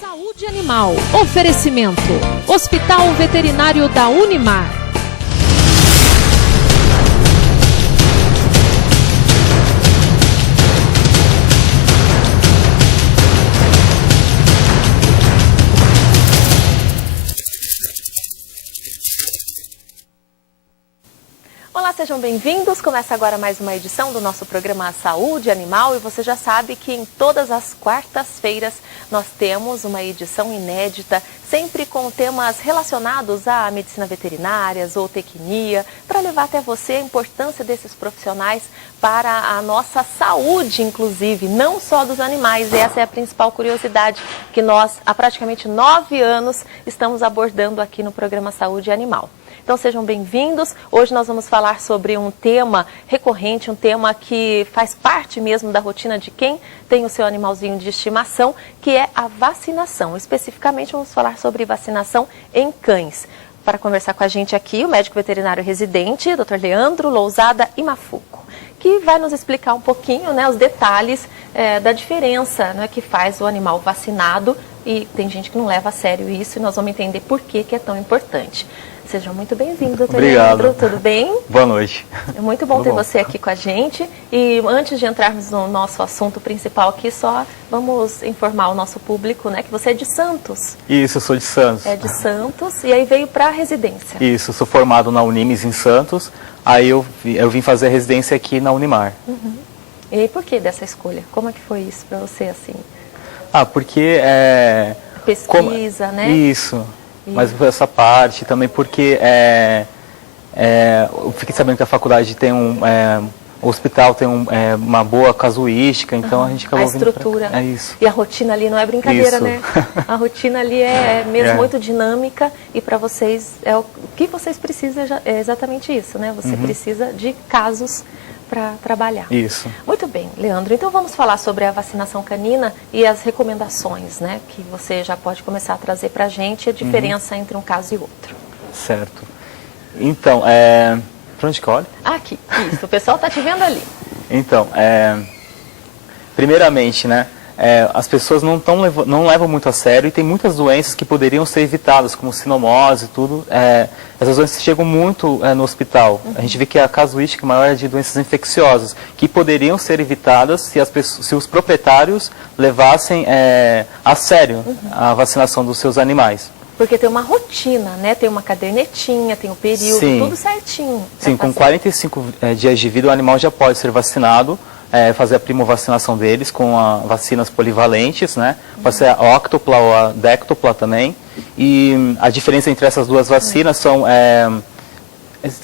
Saúde Animal. Oferecimento. Hospital Veterinário da Unimar. Olá, sejam bem-vindos. Começa agora mais uma edição do nosso programa Saúde Animal e você já sabe que em todas as quartas-feiras nós temos uma edição inédita, sempre com temas relacionados à medicina veterinária, zootecnia, para levar até você a importância desses profissionais para a nossa saúde, inclusive, não só dos animais. E essa é a principal curiosidade que nós, há praticamente 9 anos, estamos abordando aqui no programa Saúde Animal. Então sejam bem-vindos. Hoje nós vamos falar sobre um tema recorrente, um tema que faz parte mesmo da rotina de quem tem o seu animalzinho de estimação, que é a vacinação. Especificamente vamos falar sobre vacinação em cães. Para conversar com a gente aqui, o médico veterinário residente, Dr. Leandro Lousada Imafuco, que vai nos explicar um pouquinho, né, os detalhes da diferença, né, que faz o animal vacinado. E tem gente que não leva a sério isso e nós vamos entender por que é tão importante. Seja muito bem-vindo, doutor Leandro. Tudo bem? Boa noite. É muito bom ter você aqui com a gente. E antes de entrarmos no nosso assunto principal aqui, só vamos informar o nosso público, né, que você é de Santos. Isso, eu sou de Santos. É de Santos e aí veio para a residência. Isso, eu sou formado na Unimes em Santos, aí eu vim fazer a residência aqui na Unimar. Uhum. E aí, por que dessa escolha? Como é que foi isso para você, assim? Porque... Pesquisa, né? Isso. Mas por essa parte também porque eu fiquei sabendo que a faculdade tem o hospital tem uma boa casuística, então a gente acabou vindo. A estrutura. É isso. E a rotina ali não é brincadeira, isso. Né? A rotina ali é mesmo muito dinâmica e para vocês, o que vocês precisam é exatamente isso, né? Você precisa de casos para trabalhar. Isso. Muito bem, Leandro. Então vamos falar sobre a vacinação canina e as recomendações, né? Que você já pode começar a trazer para a gente a diferença entre um caso e outro. Certo. Então, para onde que eu olho? Aqui, isso. O pessoal está te vendo ali. Então, primeiramente, né? As pessoas não levam muito a sério e tem muitas doenças que poderiam ser evitadas, como sinomose e tudo. Essas doenças chegam muito no hospital. A gente vê que a casuística maior é de doenças infecciosas, que poderiam ser evitadas se os proprietários levassem a sério a vacinação dos seus animais. Porque tem uma rotina, né? Tem uma cadernetinha, tem o período, sim, tudo certinho. Sim, com 45 dias de vida o animal já pode ser vacinado. Fazer a primovacinação deles com vacinas polivalentes, né? Pode ser a óctupla ou a déctupla também. E a diferença entre essas duas vacinas são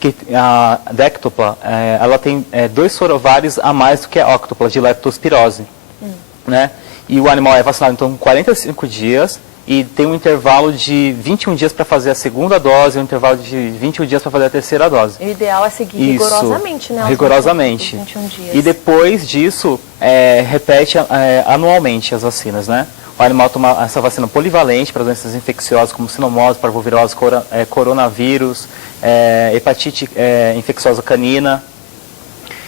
que a déctupla, ela tem 2 sorovários a mais do que a óctupla de leptospirose, né? E o animal é vacinado então com 45 dias e tem um intervalo de 21 dias para fazer a segunda dose e um intervalo de 21 dias para fazer a terceira dose. O ideal é seguir rigorosamente, né? Rigorosamente. 21 dias. E depois disso, repete anualmente as vacinas, né? O animal toma essa vacina polivalente para doenças infecciosas como sinomose, parvovirose, coronavírus, hepatite infecciosa canina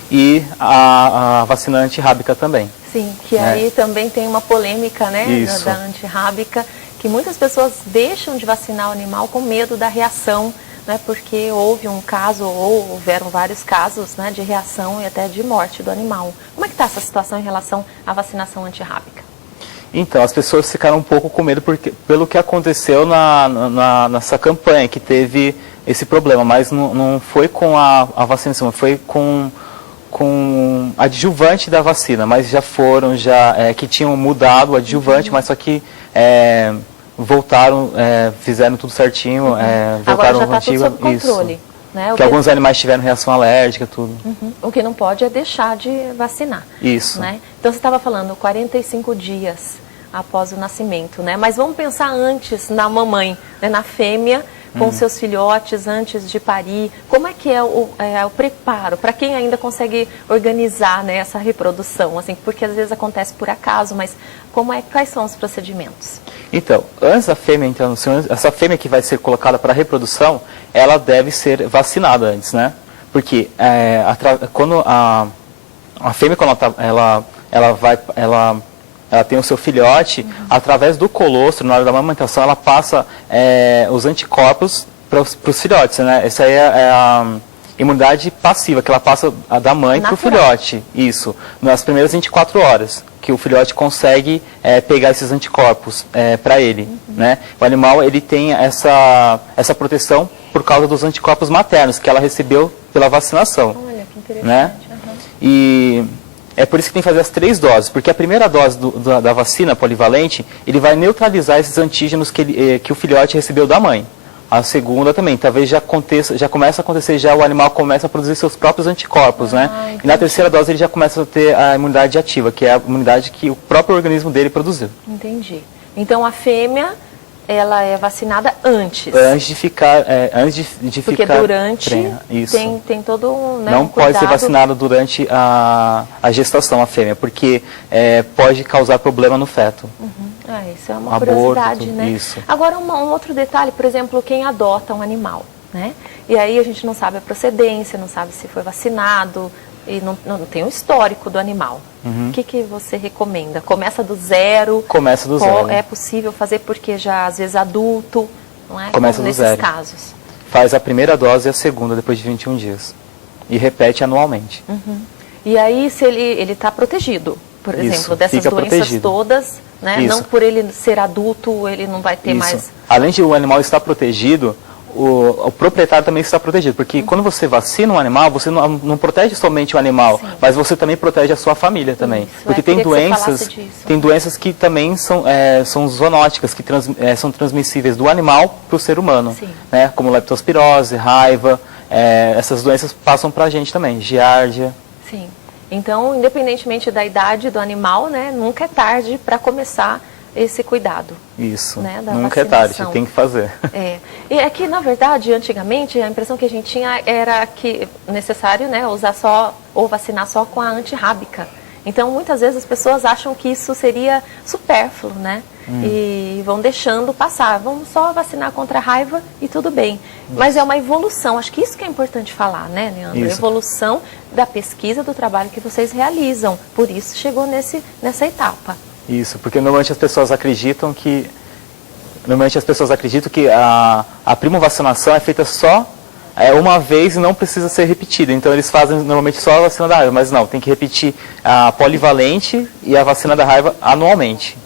e a vacina antirrábica também. Sim, que aí também tem uma polêmica, né? Isso. Da antirrábica, que muitas pessoas deixam de vacinar o animal com medo da reação, né? Porque houve um caso, ou houveram vários casos, né, de reação e até de morte do animal. Como é que está essa situação em relação à vacinação antirrábica? Então, as pessoas ficaram um pouco com medo pelo que aconteceu nessa campanha, que teve esse problema, mas não foi com a vacinação, foi com adjuvante da vacina, mas já foram, que tinham mudado o adjuvante, mas só que voltaram, fizeram tudo certinho, voltaram agora já está tudo sob controle. Isso. Né? Que alguns animais tiveram reação alérgica, tudo. O que não pode é deixar de vacinar. Isso. Né? Então você estava falando 45 dias após o nascimento, né? Mas vamos pensar antes na mamãe, né? Na fêmea, com seus filhotes antes de parir. Como é que é o preparo para quem ainda consegue organizar, né, essa reprodução? Assim, porque às vezes acontece por acaso, mas quais são os procedimentos? Então, antes da fêmea entrar no seu, essa fêmea que vai ser colocada para reprodução, ela deve ser vacinada antes, né? Porque quando a fêmea, quando ela ela tem o seu filhote, através do colostro, na hora da amamentação, ela passa os anticorpos para os filhotes, né? Essa aí é a imunidade passiva, que ela passa da mãe para o filhote, isso, nas primeiras 24 horas, que o filhote consegue pegar esses anticorpos para ele, né? O animal, ele tem essa proteção por causa dos anticorpos maternos, que ela recebeu pela vacinação. Olha, que interessante. Né? E é por isso que tem que fazer as 3 doses, porque a primeira dose da vacina polivalente, ele vai neutralizar esses antígenos que o filhote recebeu da mãe. A segunda também, talvez já comece a acontecer, já o animal começa a produzir seus próprios anticorpos, né? Entendi. E na terceira dose ele já começa a ter a imunidade ativa, que é a imunidade que o próprio organismo dele produziu. Entendi. Então a fêmea, ela é vacinada antes. Antes de ficar... Porque durante isso. tem todo um Não pode cuidado. ser vacinado durante a gestação, a fêmea, porque pode causar problema no feto. Isso é uma Aborto, curiosidade, né? isso. Agora, um outro detalhe, por exemplo, quem adota um animal, né? E aí a gente não sabe a procedência, não sabe se foi vacinado, e não tem um histórico do animal. O que você recomenda? Começa do zero? Começa do zero. É possível fazer porque já, às vezes, adulto, não é? Começa Como do nesses zero. casos. Faz a primeira dose e a segunda depois de 21 dias. E repete anualmente. E aí, se ele está protegido, por Isso, exemplo, dessas fica doenças protegido. todas, né? Isso. Não por ele ser adulto, ele não vai ter Isso. mais... Além de o animal estar protegido, o proprietário também está protegido. Porque quando você vacina um animal, você não protege somente o animal, mas você também protege a sua família também. Isso. Porque tem doenças que também são zoonóticas, que são transmissíveis do animal para o ser humano. Né? Como leptospirose, raiva, essas doenças passam para a gente também, giardia. Sim. Então, independentemente da idade do animal, né, nunca é tarde para começar esse cuidado. Isso, né, da nunca vacinação. é tarde, tem que fazer. E é que, na verdade, antigamente, a impressão que a gente tinha era que necessário, né, usar só, ou vacinar só com a antirrábica. Então, muitas vezes as pessoas acham que isso seria supérfluo, né? E vão deixando passar. Vamos só vacinar contra a raiva e tudo bem. Mas é uma evolução. Acho que isso que é importante falar, né, Leandro? Isso. Evolução da pesquisa, do trabalho que vocês realizam. Por isso chegou nessa etapa. Isso, porque normalmente as pessoas acreditam que a primovacinação é feita só uma vez e não precisa ser repetida. Então eles fazem normalmente só a vacina da raiva, mas não, tem que repetir a polivalente e a vacina da raiva anualmente.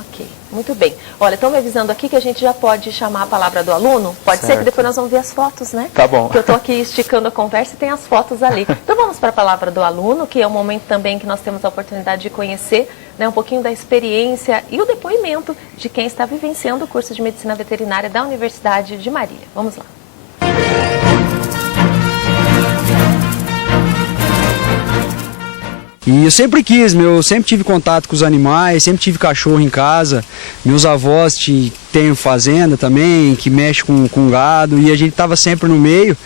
Ok, muito bem. Olha, estão me avisando aqui que a gente já pode chamar a palavra do aluno. Pode ser que depois nós vamos ver as fotos, né? Tá bom. Que eu estou aqui esticando a conversa e tem as fotos ali. Então vamos para a palavra do aluno, que é um momento também que nós temos a oportunidade de conhecer, né, um pouquinho da experiência e o depoimento de quem está vivenciando o curso de Medicina Veterinária da Universidade de Marília. Vamos lá. E eu sempre quis, eu sempre tive contato com os animais, sempre tive cachorro em casa. Meus avós têm fazenda também, que mexe com gado, e a gente estava sempre no meio.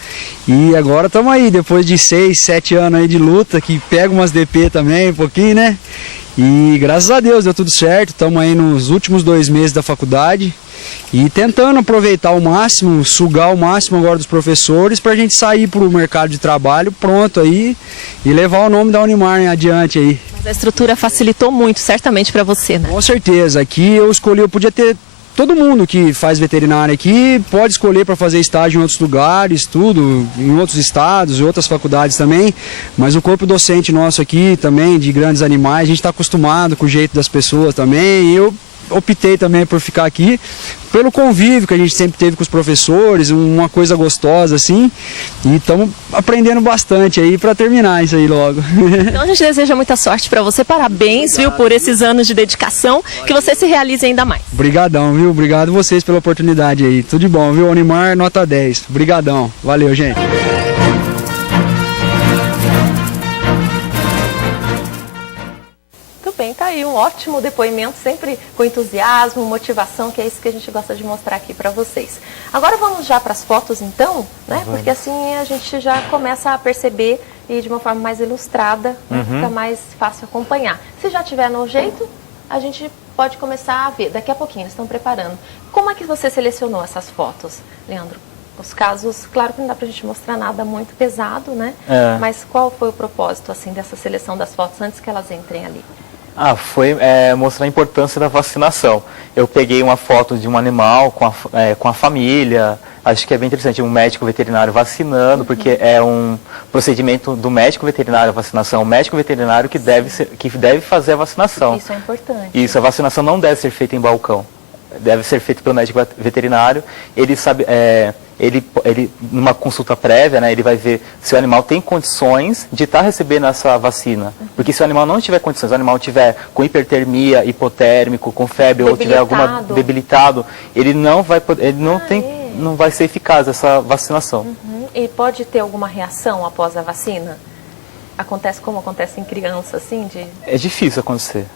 E agora estamos aí, depois de 6, 7 anos aí de luta, que pega umas DP também, um pouquinho, né? E graças a Deus deu tudo certo, estamos aí nos últimos 2 meses da faculdade. E tentando aproveitar ao máximo, sugar o máximo agora dos professores para a gente sair para o mercado de trabalho pronto aí e levar o nome da Unimar adiante aí. Mas a estrutura facilitou muito, certamente, para você, né? Com certeza. Aqui eu podia ter todo mundo que faz veterinária aqui, pode escolher para fazer estágio em outros lugares, tudo, em outros estados, em outras faculdades também, mas o corpo docente nosso aqui também, de grandes animais, a gente está acostumado com o jeito das pessoas também, e eu optei também por ficar aqui, pelo convívio que a gente sempre teve com os professores, uma coisa gostosa assim, e estamos aprendendo bastante aí para terminar isso aí logo. Então a gente deseja muita sorte para você, parabéns, viu, por esses anos de dedicação, que você se realize ainda mais. Obrigadão, viu, obrigado vocês pela oportunidade aí, tudo de bom, viu, Unimar nota 10, obrigadão, valeu gente. Bem, tá aí um ótimo depoimento, sempre com entusiasmo, motivação, que é isso que a gente gosta de mostrar aqui para vocês. Agora vamos já para as fotos então, né? Porque assim a gente já começa a perceber e de uma forma mais ilustrada, né? Fica mais fácil acompanhar. Se já tiver no jeito, a gente pode começar a ver. Daqui a pouquinho, eles estão preparando. Como é que você selecionou essas fotos, Leandro? Os casos, claro que não dá pra gente mostrar nada muito pesado, né? Mas qual foi o propósito, assim, dessa seleção das fotos antes que elas entrem ali? Foi mostrar a importância da vacinação. Eu peguei uma foto de um animal com a família, acho que é bem interessante, um médico veterinário vacinando, porque é um procedimento do médico veterinário a vacinação, o médico veterinário que deve fazer a vacinação. Isso é importante. Isso, a vacinação não deve ser feita em balcão, deve ser feita pelo médico veterinário. Ele sabe, ele numa consulta prévia, né, ele vai ver se o animal tem condições de estar recebendo essa vacina. Porque se o animal não tiver condições, se o animal tiver com hipertermia, hipotérmico, com febre ou tiver alguma debilitado, ele não vai poder, não vai ser eficaz essa vacinação. E pode ter alguma reação após a vacina? Acontece como acontece em criança, assim? É difícil acontecer.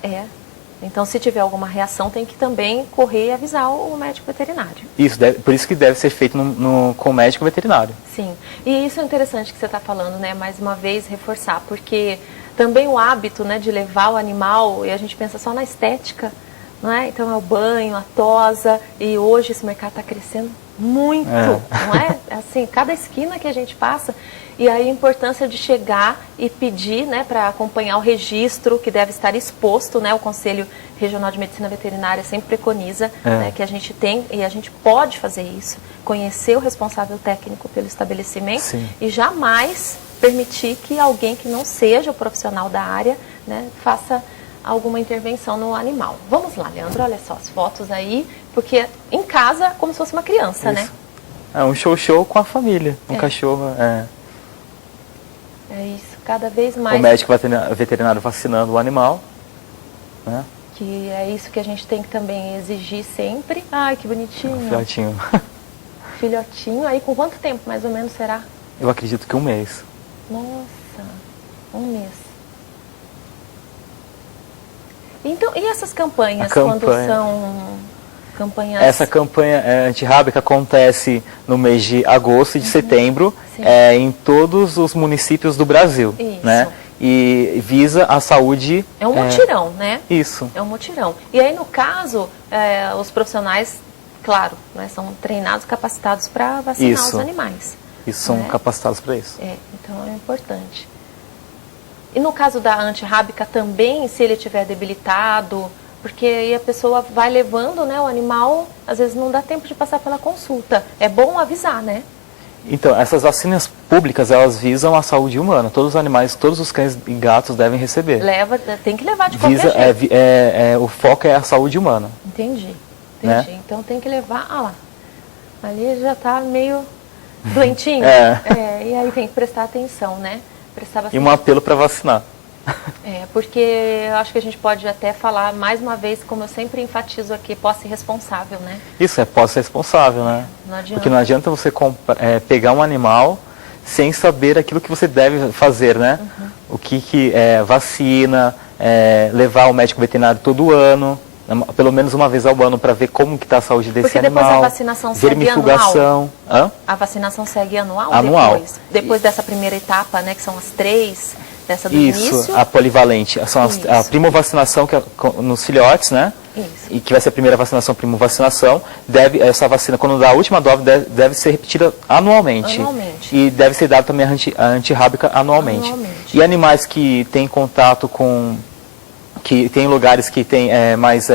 Então, se tiver alguma reação, tem que também correr e avisar o médico veterinário. Isso, por isso que deve ser feito com o médico veterinário. Sim, e isso é interessante que você está falando, né? Mais uma vez, reforçar, porque também o hábito, né, de levar o animal, e a gente pensa só na estética, não é? Então, é o banho, a tosa, e hoje esse mercado está crescendo muito, não é? Assim, cada esquina que a gente passa. E aí a importância de chegar e pedir, né, para acompanhar o registro que deve estar exposto, né? O Conselho Regional de Medicina Veterinária sempre preconiza, né, que a gente tem, e a gente pode fazer isso, conhecer o responsável técnico pelo estabelecimento. Sim. E jamais permitir que alguém que não seja o profissional da área, né, faça alguma intervenção no animal. Vamos lá, Leandro, olha só as fotos aí, porque em casa como se fosse uma criança, isso, né? É um show com a família, um cachorro. É isso, cada vez mais. O médico veterinário vacinando o animal, né? Que é isso que a gente tem que também exigir sempre. Ai, que bonitinho. Filhotinho. Filhotinho, aí com quanto tempo mais ou menos será? Eu acredito que 1 mês. Nossa, 1 mês. Então, e essas campanhas, quando são campanhas... Essa campanha antirrábica acontece no mês de agosto e de setembro, em todos os municípios do Brasil, né? E visa a saúde... É um mutirão, né? Isso. É um mutirão. E aí, no caso, os profissionais, claro, né, são treinados, capacitados para vacinar os animais. Isso, são capacitados para isso. Então é importante. E no caso da antirrábica também, se ele estiver debilitado, porque aí a pessoa vai levando, né, o animal, às vezes não dá tempo de passar pela consulta. É bom avisar, né? Então, essas vacinas públicas, elas visam a saúde humana. Todos os animais, todos os cães e gatos devem receber. Tem que levar de qualquer jeito. O foco é a saúde humana. Entendi. Né? Então tem que levar... Ah lá, ali já está meio doentinho. E aí tem que prestar atenção, né? Prestar bastante... E um apelo para vacinar. Porque eu acho que a gente pode até falar, mais uma vez, como eu sempre enfatizo aqui, posse responsável, né? Isso, posse responsável, né? Não adianta. Porque não adianta você pegar um animal sem saber aquilo que você deve fazer, né? O que é vacina, levar ao médico veterinário todo ano, pelo menos uma vez ao ano, para ver como que está a saúde desse animal. Porque depois a vacinação segue anual? A vacinação segue anual? Anual. Depois dessa primeira etapa, né, que são as 3... Dessa do isso, início. A polivalente. A primovacinação que é nos filhotes, né? Isso. E que vai ser a primeira vacinação, primovacinação. Essa vacina, quando dá a última dose, deve ser repetida anualmente. E deve ser dada também a antirrábica anualmente. E animais que têm contato com... que tem lugares que tem mais...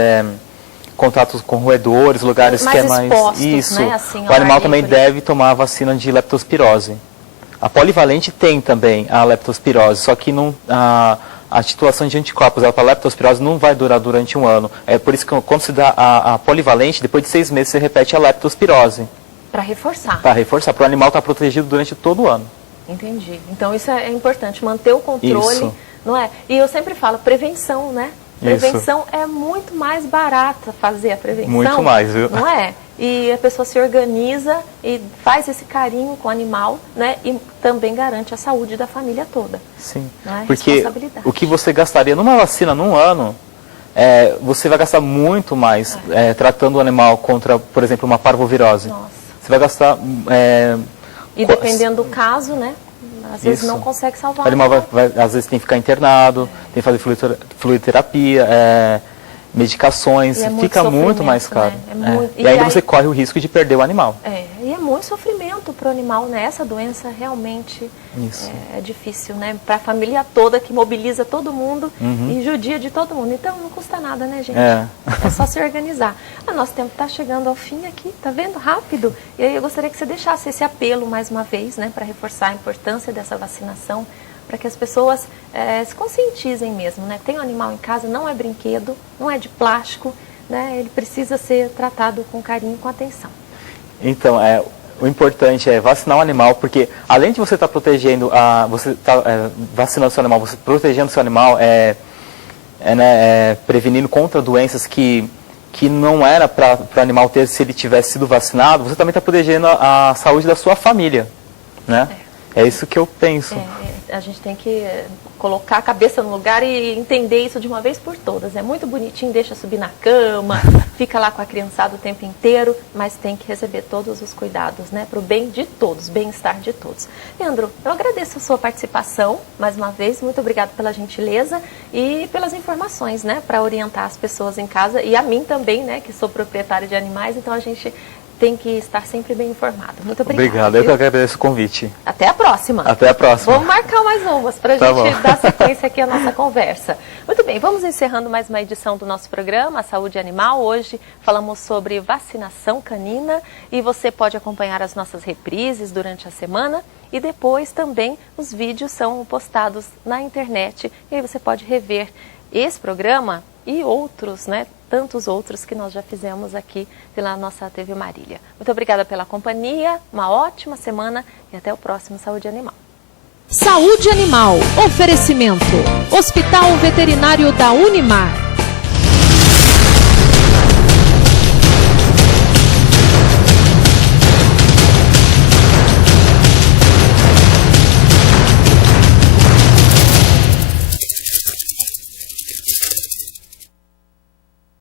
contatos com roedores, lugares que é mais... expostos, isso. Né? Assim, o animal também deve tomar a vacina de leptospirose. A polivalente tem também a leptospirose, só que a titulação de anticorpos para a leptospirose não vai durar durante 1 ano. É por isso que quando se dá a polivalente, depois de 6 meses você repete a leptospirose. Para reforçar. Para reforçar, para o animal estar protegido durante todo o ano. Entendi. Então isso é importante, manter o controle, não é? E eu sempre falo, prevenção, né? Prevenção é muito mais barata fazer a prevenção. Muito mais, viu? Não é? E a pessoa se organiza e faz esse carinho com o animal, né? E também garante a saúde da família toda. Sim, não é? Porque o que você gastaria numa vacina num ano, você vai gastar muito mais tratando o animal contra, por exemplo, uma parvovirose. Nossa. Você vai gastar... e dependendo do caso, né? Às vezes não consegue salvar. O animal às vezes tem que ficar internado, tem que fazer fluidoterapia, medicações, fica muito mais caro. Né? E ainda você corre o risco de perder o animal. E é muito muito sofrimento para o animal, né? Essa doença realmente é difícil, né? Para a família toda, que mobiliza todo mundo e judia de todo mundo. Então não custa nada, né, gente? É só se organizar. Nosso tempo está chegando ao fim aqui, tá vendo? Rápido. E aí eu gostaria que você deixasse esse apelo mais uma vez, né? Para reforçar a importância dessa vacinação, para que as pessoas se conscientizem mesmo, né? Tem um animal em casa, não é brinquedo, não é de plástico, né? Ele precisa ser tratado com carinho e com atenção. Então, o importante é vacinar o animal, porque além de você estar protegendo, você está vacinando o seu animal, você protegendo o seu animal, prevenindo contra doenças que não era para o animal ter se ele tivesse sido vacinado, você também está protegendo a saúde da sua família, né? É isso que eu penso. A gente tem que colocar a cabeça no lugar e entender isso de uma vez por todas. É muito bonitinho, deixa subir na cama, fica lá com a criançada o tempo inteiro, mas tem que receber todos os cuidados, né? Para o bem de todos, bem-estar de todos. Leandro, eu agradeço a sua participação, mais uma vez, muito obrigado pela gentileza e pelas informações, né? Para orientar as pessoas em casa e a mim também, né? Que sou proprietária de animais, então a gente tem que estar sempre bem informado. Muito obrigada. Obrigado, eu que agradeço o convite. Até a próxima. Até a próxima. Vamos marcar mais umas para a gente dar sequência aqui à nossa conversa. Muito bem, vamos encerrando mais uma edição do nosso programa, Saúde Animal. Hoje falamos sobre vacinação canina e você pode acompanhar as nossas reprises durante a semana e depois também os vídeos são postados na internet e aí você pode rever esse programa e outros, né? Tantos outros que nós já fizemos aqui pela nossa TV Marília. Muito obrigada pela companhia, uma ótima semana e até o próximo Saúde Animal. Saúde Animal. Oferecimento. Hospital Veterinário da Unimar.